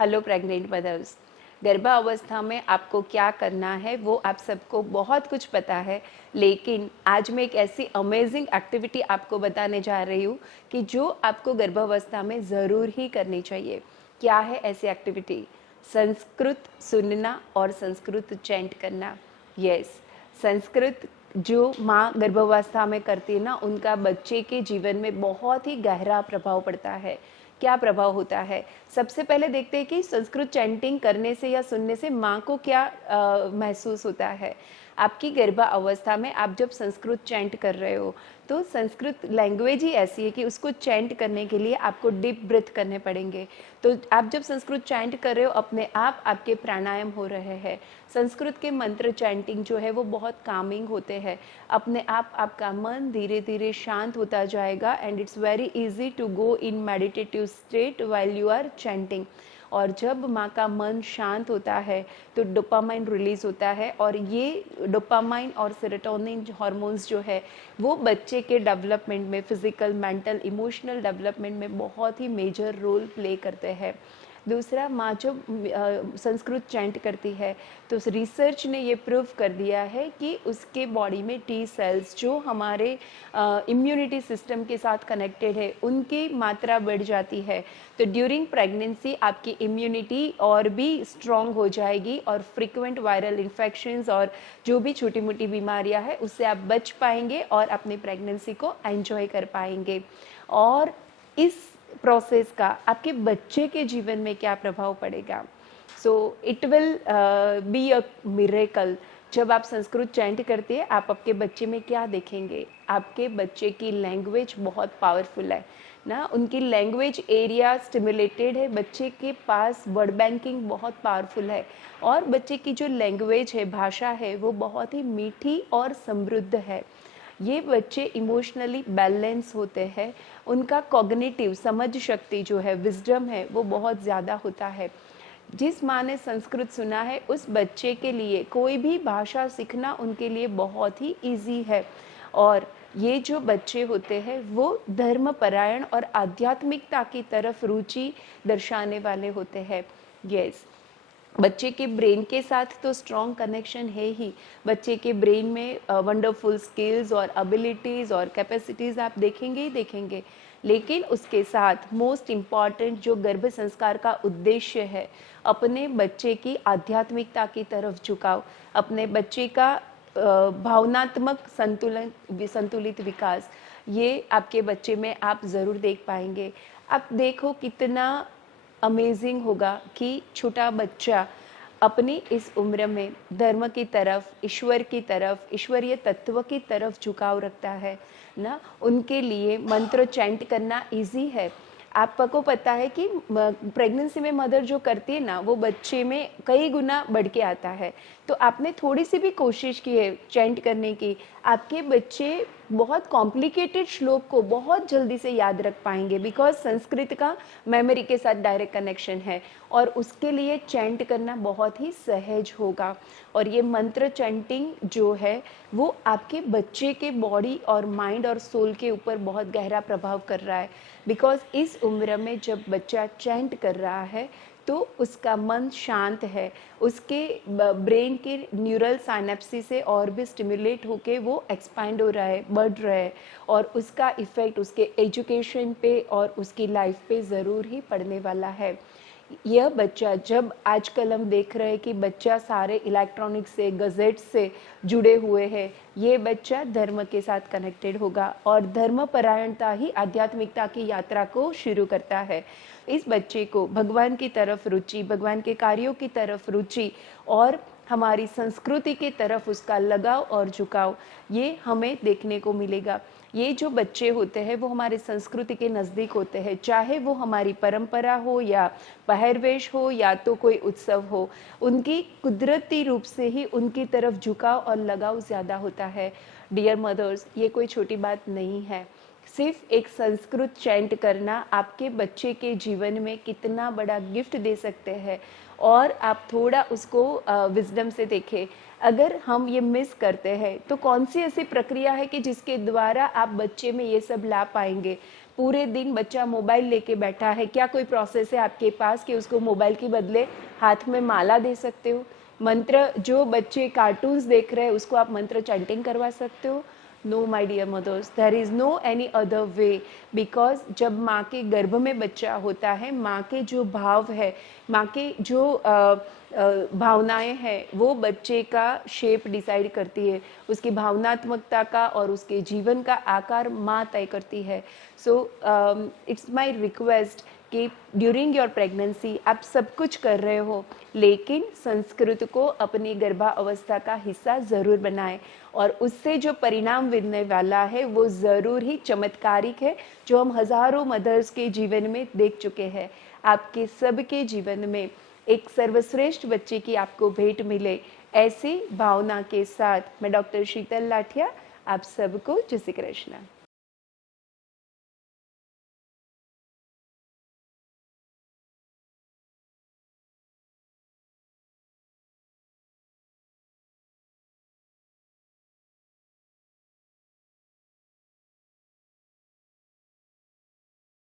Hello pregnant mother's. गर्भावस्था में आपको क्या करना है वो आप सबको बहुत कुछ पता है, लेकिन आज मैं एक ऐसी अमेजिंग एक्टिविटी आपको बताने जा रही हूँ कि जो आपको गर्भावस्था में ज़रूर ही करनी चाहिए। क्या है ऐसी एक्टिविटी? संस्कृत सुनना और संस्कृत चैंट करना। यस, संस्कृत जो माँ गर्भावस्था में करती है ना, उनका बच्चे के जीवन में बहुत ही गहरा प्रभाव पड़ता है। क्या प्रभाव होता है? सबसे पहले देखते हैं कि संस्कृत चैंटिंग करने से या सुनने से माँ को क्या महसूस होता है। आपकी गर्भावस्था में आप जब संस्कृत चैंट कर रहे हो तो संस्कृत लैंग्वेज ही ऐसी है कि उसको चैंट करने के लिए आपको डीप ब्रीथ करने पड़ेंगे। तो आप जब संस्कृत चैंट कर रहे हो, अपने आप आपके प्राणायाम हो रहे हैं। संस्कृत के मंत्र चैंटिंग जो है वो बहुत कामिंग होते हैं। अपने आप आपका मन धीरे धीरे शांत होता जाएगा and it's very easy to go in meditative state while you are chanting. और जब माँ का मन शांत होता है तो डोपामाइन रिलीज होता है, और ये डोपामाइन और सेरोटोनिन हार्मोन्स जो है वो बच्चे के डेवलपमेंट में, फिजिकल, मेंटल, इमोशनल डेवलपमेंट में बहुत ही मेजर रोल प्ले करते हैं। दूसरा, माँ जब संस्कृत चैंट करती है तो रिसर्च ने ये प्रूव कर दिया है कि उसके बॉडी में टी सेल्स जो हमारे इम्यूनिटी सिस्टम के साथ कनेक्टेड है, उनकी मात्रा बढ़ जाती है। तो ड्यूरिंग प्रेगनेंसी आपकी इम्यूनिटी और भी स्ट्रॉन्ग हो जाएगी और फ्रीक्वेंट वायरल इन्फेक्शंस और जो भी छोटी मोटी बीमारियां हैं उससे आप बच पाएंगे और अपनी प्रेगनेंसी को एंजॉय कर पाएंगे। और इस प्रोसेस का आपके बच्चे के जीवन में क्या प्रभाव पड़ेगा? So it will be a miracle. जब आप संस्कृत चैंट करते हैं, आप आपके बच्चे में क्या देखेंगे? आपके बच्चे की लैंग्वेज बहुत पावरफुल है ना, उनकी लैंग्वेज एरिया स्टिमुलेटेड है, बच्चे के पास वर्ड बैंकिंग बहुत पावरफुल है, और बच्चे की जो लैंग्वेज है, भाषा है, वो बहुत ही मीठी और समृद्ध है। ये बच्चे इमोशनली बैलेंस होते हैं, उनका कॉग्निटिव समझ शक्ति जो है, विजडम है, वो बहुत ज़्यादा होता है। जिस माँ ने संस्कृत सुना है उस बच्चे के लिए कोई भी भाषा सीखना उनके लिए बहुत ही इजी है। और ये जो बच्चे होते हैं वो धर्मपरायण और आध्यात्मिकता की तरफ रुचि दर्शाने वाले होते हैं। यस, बच्चे के ब्रेन के साथ तो स्ट्रॉन्ग कनेक्शन है ही। बच्चे के ब्रेन में वंडरफुल स्किल्स और एबिलिटीज़ और कैपेसिटीज़ आप देखेंगे ही देखेंगे, लेकिन उसके साथ मोस्ट इम्पॉर्टेंट जो गर्भ संस्कार का उद्देश्य है, अपने बच्चे की आध्यात्मिकता की तरफ झुकाव, अपने बच्चे का भावनात्मक संतुलित विकास, ये आपके बच्चे में आप ज़रूर देख पाएंगे। आप देखो कितना अमेजिंग होगा कि छोटा बच्चा अपनी इस उम्र में धर्म की तरफ, ईश्वर की तरफ, ईश्वरीय तत्व की तरफ झुकाव रखता है ना। उनके लिए मंत्र चैंट करना इजी है। आपको पता है कि प्रेगनेंसी में मदर जो करती है ना, वो बच्चे में कई गुना बढ़ के आता है। तो आपने थोड़ी सी भी कोशिश की है चैंट करने की, आपके बच्चे बहुत कॉम्प्लिकेटेड श्लोक को बहुत जल्दी से याद रख पाएंगे, बिकॉज संस्कृत का मेमोरी के साथ डायरेक्ट कनेक्शन है, और उसके लिए चैंट करना बहुत ही सहज होगा। और ये मंत्र चैंटिंग जो है वो आपके बच्चे के बॉडी और माइंड और सोल के ऊपर बहुत गहरा प्रभाव कर रहा है, बिकॉज इस उम्र में जब बच्चा चैंट कर रहा है तो उसका मन शांत है, उसके ब्रेन के न्यूरल साइनेप्सिस से और भी स्टिमुलेट होके वो एक्सपांड हो रहा है, बढ़ रहा है, और उसका इफ़ेक्ट उसके एजुकेशन पे और उसकी लाइफ पे ज़रूर ही पड़ने वाला है। यह बच्चा, जब आजकल हम देख रहे हैं कि बच्चा सारे इलेक्ट्रॉनिक्स से, गजेट्स से जुड़े हुए हैं, ये बच्चा धर्म के साथ कनेक्टेड होगा, और धर्मपरायणता ही आध्यात्मिकता की यात्रा को शुरू करता है। इस बच्चे को भगवान की तरफ रुचि, भगवान के कार्यों की तरफ रुचि और हमारी संस्कृति की तरफ उसका लगाव और झुकाव, ये हमें देखने को मिलेगा। ये जो बच्चे होते हैं वो हमारे संस्कृति के नज़दीक होते हैं, चाहे वो हमारी परंपरा हो या पहरवेश हो या तो कोई उत्सव हो, उनकी कुदरती रूप से ही उनकी तरफ झुकाव और लगाव ज़्यादा होता है। डियर मदर्स, ये कोई छोटी बात नहीं है। सिर्फ एक संस्कृत चैंट करना आपके बच्चे के जीवन में कितना बड़ा गिफ्ट दे सकते हैं, और आप थोड़ा उसको विजडम से देखें। अगर हम ये मिस करते हैं तो कौन सी ऐसी प्रक्रिया है कि जिसके द्वारा आप बच्चे में ये सब ला पाएंगे? पूरे दिन बच्चा मोबाइल लेके बैठा है, क्या कोई प्रोसेस है आपके पास कि उसको मोबाइल के बदले हाथ में माला दे सकते हो? मंत्र, जो बच्चे कार्टून्स देख रहे हैं उसको आप मंत्र चैंटिंग करवा सकते हो? No my dear mothers, there is no any other way, because जब माँ के गर्भ में बच्चा होता है, माँ के जो भाव है, माँ के जो भावनाएं हैं, वो बच्चे का शेप डिसाइड करती है, उसकी भावनात्मकता का और उसके जीवन का आकार माँ तय करती है। सो इट्स माय रिक्वेस्ट कि ड्यूरिंग योर प्रेगनेंसी आप सब कुछ कर रहे हो, लेकिन संस्कृत को अपनी गर्भावस्था का हिस्सा ज़रूर बनाएं, और उससे जो परिणाम मिलने वाला है वो ज़रूर ही चमत्कारिक है, जो हम हज़ारों मदर्स के जीवन में देख चुके हैं। आपके सबके जीवन में एक सर्वश्रेष्ठ बच्चे की आपको भेंट मिले, ऐसी भावना के साथ मैं डॉक्टर शीतल लाठिया आप सबको जय श्री कृष्ण।